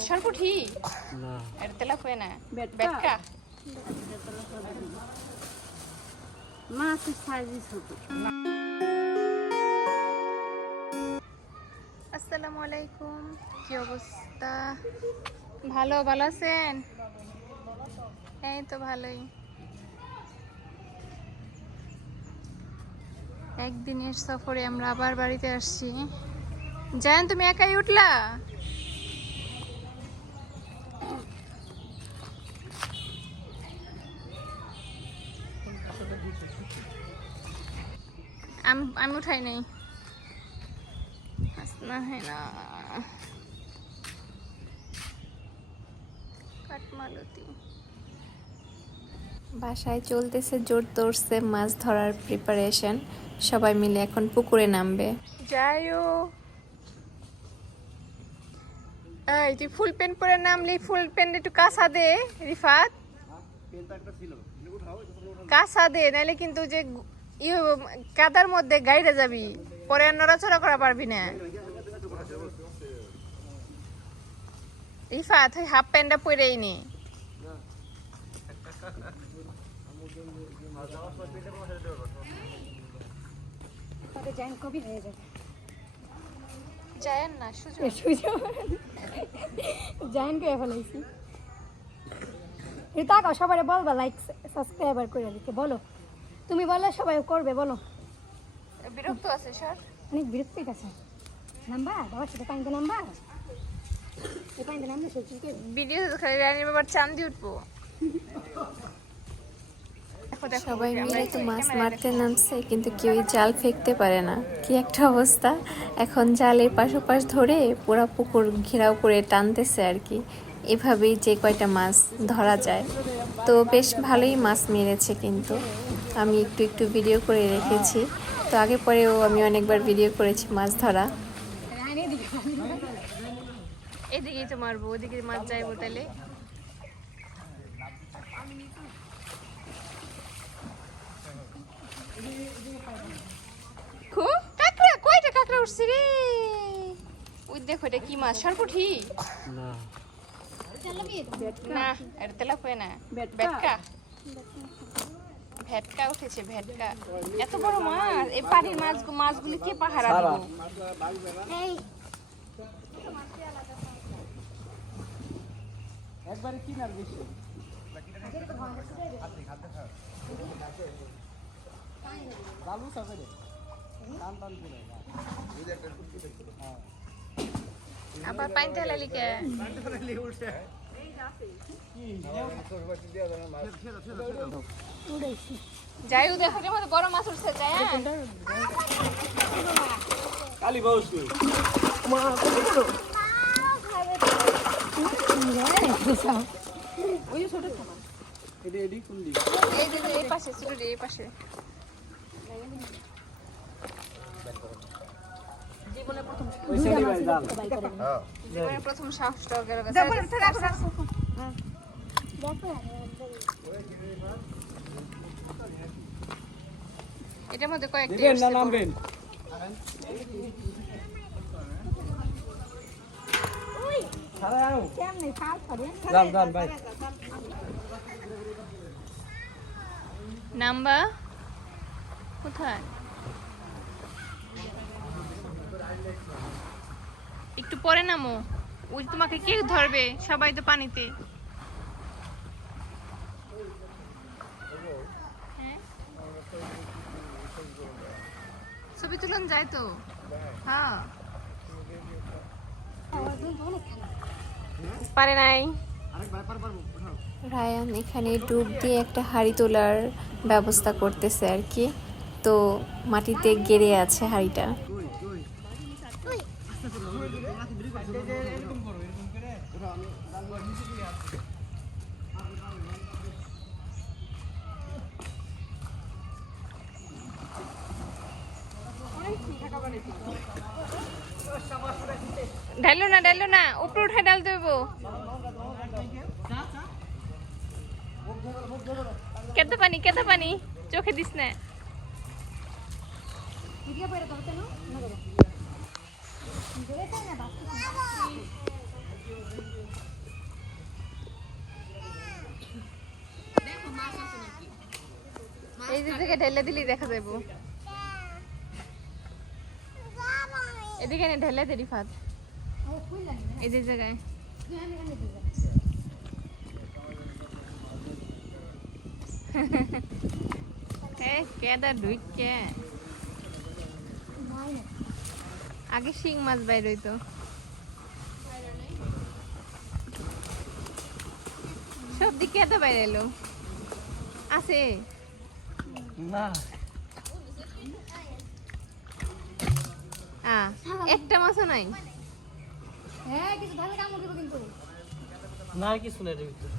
মাছ সরপুঠি না। এটা তেলাপুয়া না। বেটকা? ছোট আসসালামু আলাইকুম। কি অবস্থা? ভালো ভালো আছেন? এই তো ভালোই। একদিনের সফরে আমরা আবার বাড়িতে আসছি। জান তুমি একাই উঠলা? আমি আমি উঠাই নাই। হাসনা হয় না। কাঠমালতি। বাসায় চলতেছে জোর তোরছে মাছ ধরার প্রিপারেশন সবাই মিলে এখন পুকুরে নামবে। যাইও। এই তুই ফুল প্যান্ট পরে নামলি ফুল প্যান্ট একটু কাঁচা দে রিফাত। কাঁচা দে নাহলে কিন্তু যে ই কাদার মধ্যে গাইড়ে যাবি পরে নড়াচড়া করা পারবি না। ইফা তুই হাফ প্যান্টটা পরেই নে। না সুযোগ। জয়েন করে ফেলাইছি এই তাকাও সবাই বলবা লাইক সাবস্ক্রাইবার করে দিতে বলো। তুমি বললে সবাই করবে বলো। বিরক্ত আছে স্যার। অনেক বিরক্ত আছে। নাম্বার? বাবার সাথে পাইতে নাম্বার? এই পাইতে নাম্বার ভিডিও খালি রানীর বাবার চান্দি উঠবো। দেখো দেখো সবাই মিলে তো মাছ মারতে নামছে কিন্তু কেউই জাল ফেকতে পারে না। কি একটা অবস্থা। এখন জালের পাশোপাশ ধরে পুরা পুকুর ঘেরাও করে টানতেছে আর কি। এভাবেই যে কয়টা মাছ ধরা যায়। তো বেশ ভালোই মাছ মেরেছে কিন্তু। আমি একটু একটু ভিডিও করে রেখেছি। তো আগে পরেও আমি অনেকবার ভিডিও করেছি মাছ ধরা। এদিকেই তো মারবো ওদিকে মাছ যাইবো তাহলে খুব কাঁকড়া কয়টা কাঁকড়া উঠছে রে? ওই দেখো এটা কি মাছ? সরপুঠি। না। না এটা তেলাপুয়া না বেটকা? ভেটকা উঠেছে ভেটকা। এত বড় মাছ? এই পানির মাছ মাছগুলি কে পাহারা এই। একবারে কিনার বেশি চালু সাথে টান টান করে আবার পানি ঢালালি কে? উড়াইছি যাই দেখো মধ্যে বড় মাছ উঠছে যাই কালি বাউসু এটা এডি কোন দিক? এই যে যে এই পাশে ছিল এই পাশে। ওই সাইডে ভাই জীবনের প্রথম সাহসটা গেল এটার মধ্যে কয়েকটা না নামবেন। নাম্বা কোথায়? একটু পরে নামো। ওই তোমাকে কে ধরবে? সবাই তো পানিতে। তুলন যায় তো। হ্যাঁ। পারে নাই। আরেক ভাই পার পারব উঠাও। রায়ান এখানে ডুব দিয়ে একটা হাঁড়ি তোলার ব্যবস্থা করতেছে আর কি। তো মাটিতে গেড়ে আছে হাঁড়িটা কই কই আস্তে করে মাটি বিড়ি করছে এরকম করো এরকম করে উঠাও আমি জানলার নিচে দিয়ে আসছি ঢালো না ঢালো না। উপরে উঠে ডাল দেব কেতে পানি কেতে পানি। চোখে দিস না। এই যে থেকে ঢেলে দিলি দেখা যাব এদিকে নে, ঢেলে দে রিফাত। এই যে জায়গায়। কেদা ঢুইকে আগে শিং মাছ বাইর হইতো। সব দিকে এত বাইরে এলো আছে। না। আ একটা মাছও নাই। হ্যাঁ কিছু ভালো কাম করব কিন্তু। না কিছু নেই ভিতরে।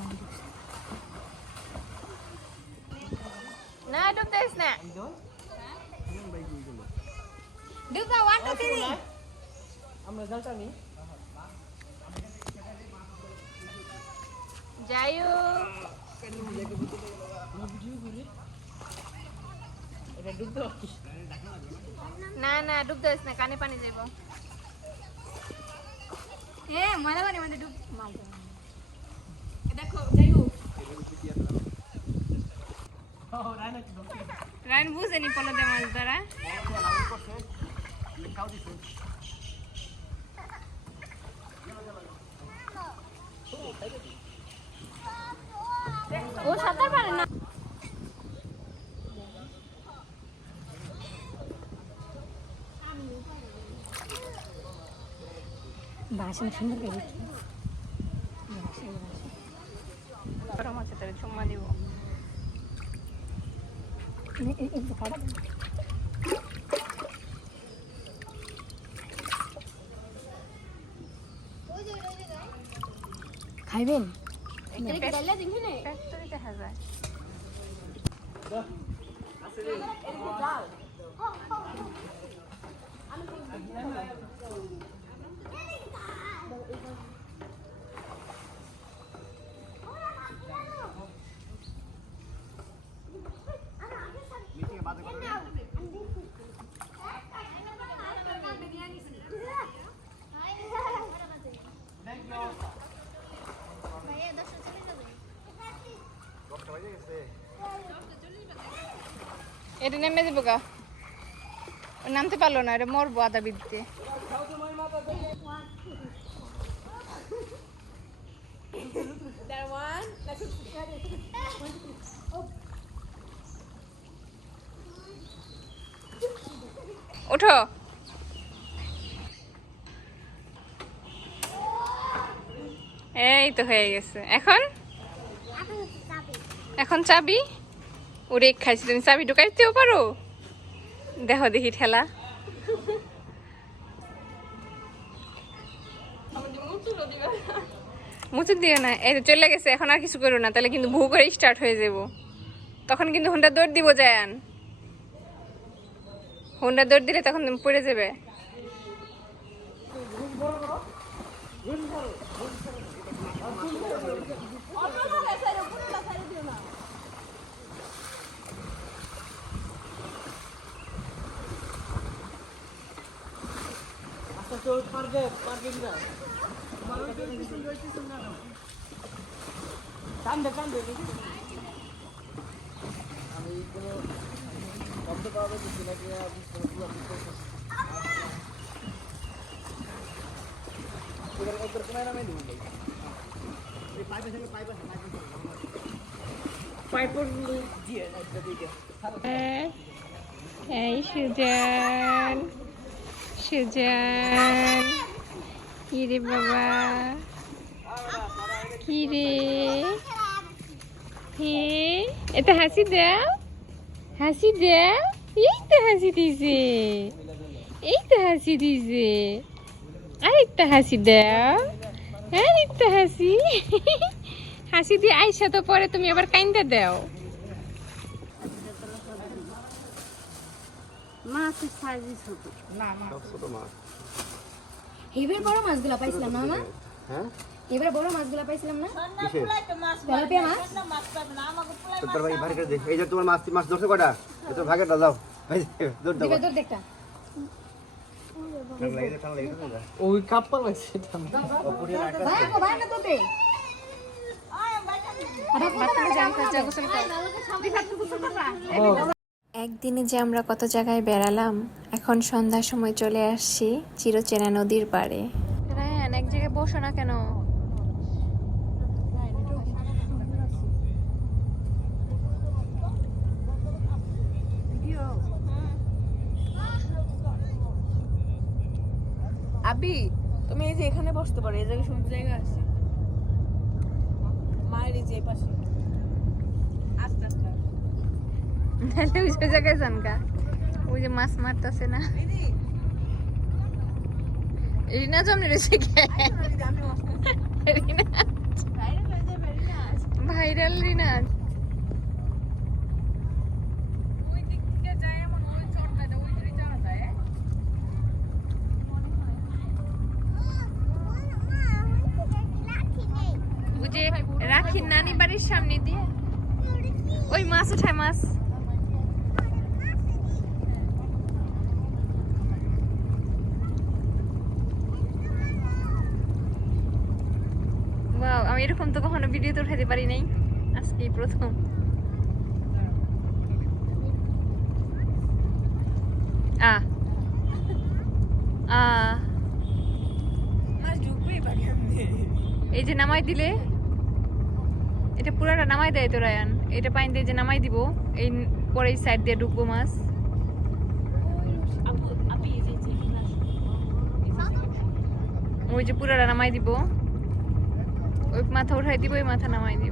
মানে না ডুব দিস না। ডুবা ওয়ান টু থ্রি আমরা জালটা নি যাইও। না না, ডুব দিস না, কানে পানি যাইব। এ, ময়লা মানে মানে ডুব দেখো যাইও ও রাইনা কি ডুবতে রান পলদে মাছ ধরা। বাসন সুন্দর করে বড় মাছে তাহলে চুম্মা দিব খাইবেন? দেখা যায় এটা নেমে যাব গা। নামতে পারল না, এটা মরবো আদা বিদ্যে ওঠো। এই তো হয়ে গেছে। এখন? এখন চাবি? ওরে খাইছি তুমি চাবি ঢুকাইতেও পারো? দেখো দেখি ঠেলা। মুচুর দিও না, এই চলে গেছে, এখন আর কিছু করো না, তাহলে কিন্তু ভু করে স্টার্ট হয়ে যাব। তখন কিন্তু হোন্ডা দৌড় দিব যায়ান হোন্ডা দৌড় দিলে তখন পড়ে যাবে আচ্ছা তো পারবে পারবে না কান্দে কান্দে আমি কোনো শব্দ পাওয়া যাচ্ছে নাকি এই সুজান। সুজান। কি রে বাবা? কি রে হে? এটা হাসি দাও। হাসি দাও। এই তো হাসি দিছে। এই তো হাসি দিছে। আরেকটা হাসি দাও। আরেকটা হাসি। হাসি দিয়ে আইসা তো পরে তুমি আবার কাইন্দা দাও। মাছের সাইজ ছোট না না এবার বড় মাছগুলো পাইছিলাম না মা হ্যাঁ এবার বড় মাছগুলো পাইছিলাম না তেলাপিয়া মাছ তোর ভাই ভারী করে দে এই যে তোমার মাছ মাছ ধরছো কটা তোর ভাগেরটা দাও দিবে দূর দেখটা ওই কাপ্পা লাগছে ভাই গো ভাই না তো দে বাথরুমে যান যা গোসল কর একদিনে যে আমরা কত জায়গায় বেড়ালাম, এখন সন্ধ্যার সময় চলে আসছি চিরচেনা নদীর পাড়ে। রায়ান, এক জায়গায় বসো না কেন? আবি, তুমি এই যে এখানে বসতে পারো, এই জায়গায় সুন্দর জায়গা আছে। মায়ের যে পাশে। তাহলে ওই জায়গায় যান ওই যে মাছ মারতেছে না। রিনা জমনি রয়েছে ভাইরাল রিনা। রাখি নানি বাড়ির সামনে দিয়ে। ওই মাছ উঠায় মাছ Wow, আমি এরকম তো কখনো ভিডিও তো উঠাতে পারি নাই। আজকেই প্রথম। আ। এই যে নামাই দিলে এটা পুরাটা নামাই দেয় তো রায়ান। এটা পাইন দিয়ে যে নামাই দিব এই পরে এই সাইড দিয়ে ঢুকবো মাছ। ওই যে পুরাটা নামাই দিব। ওই মাথা উঠাই দিব ওই মাথা নামাই দিব।